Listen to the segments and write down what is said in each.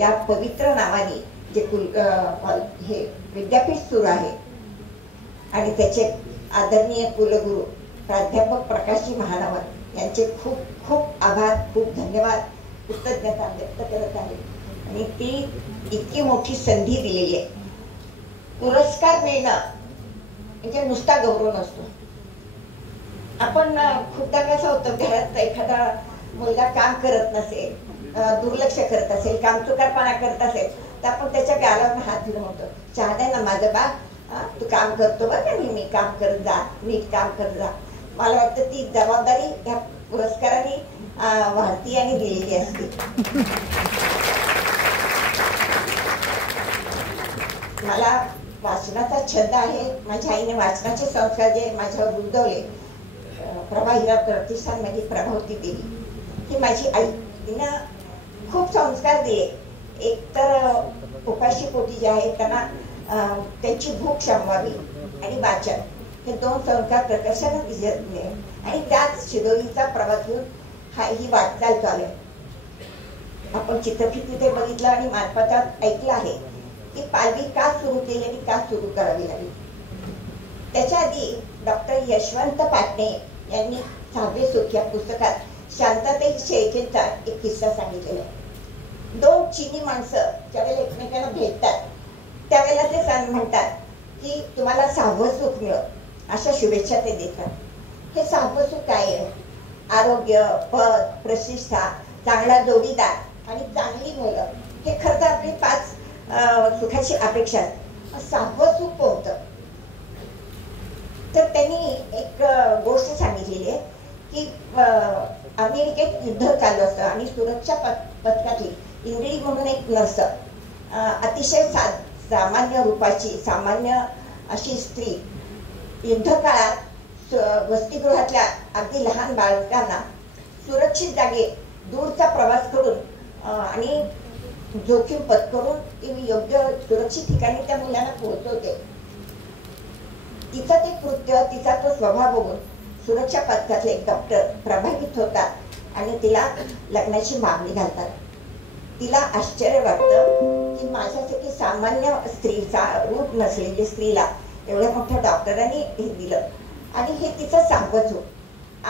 या पवित्र नावाने जे हे विद्यापीठ सुरू आहे आणि त्याचे आदरणीय कुलगुरू प्राध्यापक प्रकाशजी महानवर यांचे खूप खूप आभार, खूप धन्यवाद, कृतज्ञता व्यक्त करत आहे. आणि ती इतकी मोठी संधी दिलेली आहे. पुरस्कार मिळणं म्हणजे नुसता गौरव नसतो. आपण खूपदा कसं होतं, घरात एखादा मुलगा काम करत नसेल, दुर्लक्ष करत असेल, कामचुकारपणा करत असेल, तर आपण त्याच्या गालावर हात धरून म्हणतो, चहा द्या ना माझं बा, तू काम करतो बरं का, मी काम करत जा, नीट काम करत जा. मला वाटतं ती जबाबदारी ह्या पुरस्काराने भारतीयांनी दिलेली असते. मला वाचनाचा छंद आहे. माझ्या आईने वाचनाचे संस्कार जे माझ्यावर रुजवले, प्रभा हिरा प्रतिष्ठानमध्ये प्रभावती देवी, ही माझी आई, तिनं खूप संस्कार दिले. एक तर उपाशी पोटी जे आहे त्यांना त्यांची भूक शमवावी आणि वाचन, हे दोन संस्कार प्रकर्षाने दिले. आणि त्याच शिदोरीचा प्रवास घेऊन ही वाटचाल चालू आहे. आपण चित्रफितीत बघितलं आणि मानपत्रात ऐकलं आहे की पालवी का सुरू केली आणि का सुरू करावी लागली. त्याच्या आधी डॉक्टर यशवंत पाटणे यांनी 6वे सुख या पुस्तकात शांततेत शेळकेंचा एक किस्सा सांगितलेला आहे. दोन चीनी माणसं ज्यावेळेला एकमेकांना भेटतात त्यावेळेला ते म्हणतात की तुम्हाला 6वं सुख मिळो, अशा शुभेच्छा ते देतात. हे 6वं सुख काय आहे? आरोग्य, पद, प्रतिष्ठा, चांगला जोडीदार आणि चांगली मुलं, हे खरं तर आपली 5 सुखाची अपेक्षा आहे. 6वं सुख कोणतं? तर त्यांनी एक गोष्ट सांगितलेली आहे की अमेरिकेत युद्ध चालू असतं आणि सुरक्षा पथकातली इंद्री म्हणून एक नर्स, अतिशय सामान्य रूपाची, सामान्य अशी स्त्री, युद्ध काळात वसतिगृहातल्या अगदी लहान बालकांना सुरक्षित जागे दूरचा प्रवास करून आणि जोखीम पत्करून ती योग्य सुरक्षित ठिकाणी त्या मुलांना पोहोचवते. तिचं ते कृत्य, तिचा तो स्वभाव बघून सुरक्षा पथकातले एक डॉक्टर प्रभावित होतात आणि तिला लग्नाची मागणी घालतात. तिला आश्चर्य वाटतं की माझ्यासारखी सामान्य स्त्रीचा रूप नसलेली स्त्रीला एवढ्या मोठ्या डॉक्टरांनी हे दिलं. आणि हे तिचं 6वं सुख.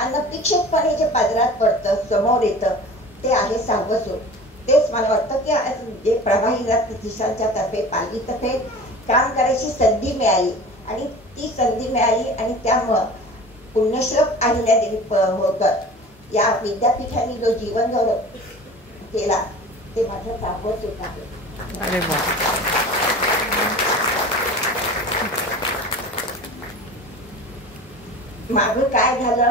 अनपेक्षितपणे जे पदरात पडतं, समोर येतं, ते आहे 6वं सुख. तेच मला वाटतं की जे प्रभा हिरा प्रतिष्ठानच्या तर्फे, पालवीतर्फे काम करायची संधी मिळाली आणि ती संधी मिळाली आणि त्यामुळं पुण्यश्लोक अहिल्यादेवी होळकर या विद्यापीठाने जो जीवन गौरव केला, ते माझं 6वं सुख आहे. मागं काय झालं